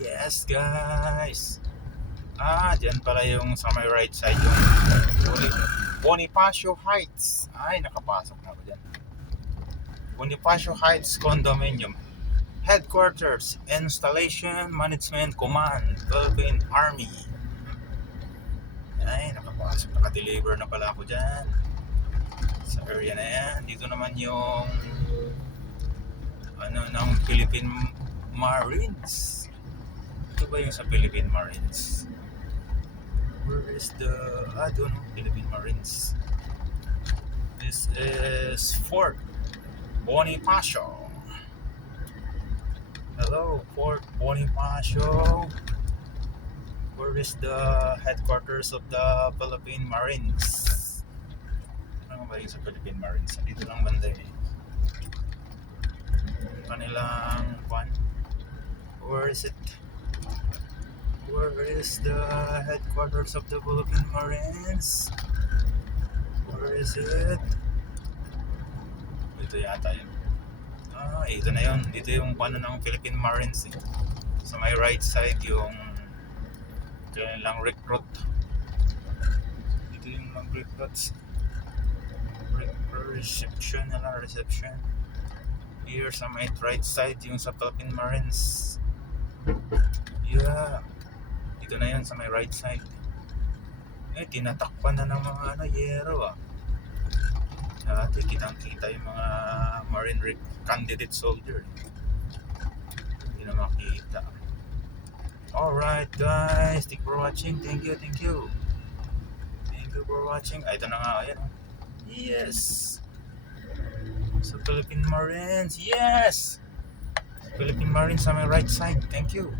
Yes, guys. Dyan pala yung sa my right side yung Bonifacio Heights. Ay, nakapasok na ako dyan. Bonifacio Heights Condominium. Headquarters, Installation Management Command, Philippine Army. Ay, nakapasok. Nakadeliver na pala ako dyan. Sa area na yan. Dito naman yung ng Philippine Marines. Ito ba yung sa Philippine Marines? Where is the I don't know, Philippine Marines? This is Fort Bonifacio. Hello, Fort Bonifacio. Where is the headquarters of the Philippine Marines? Ano ba yung sa Philippine Marines? Dito lang banda eh. Kanilang where is it? Where is the headquarters of the Philippine Marines? Where is it? Dito yata yun. Ito na yun. Dito yung ng Philippine Marines eh. Sa my right side yung kanilang recruit. Dito yung mag-recruits. Reception. Here sa my right side yung sa Philippine Marines. Yeah. Dito na yun sa my right side. Tinatakpan na ng mga yero Dati kitang-kita yung mga Marine candidate soldier. Hindi na makita. Alright guys, thank you for watching. Thank you. Thank you for watching. Ito na nga, ayan. Yes. Sa Philippine Marines. Yes. Philippine Marines sa my right side. Thank you.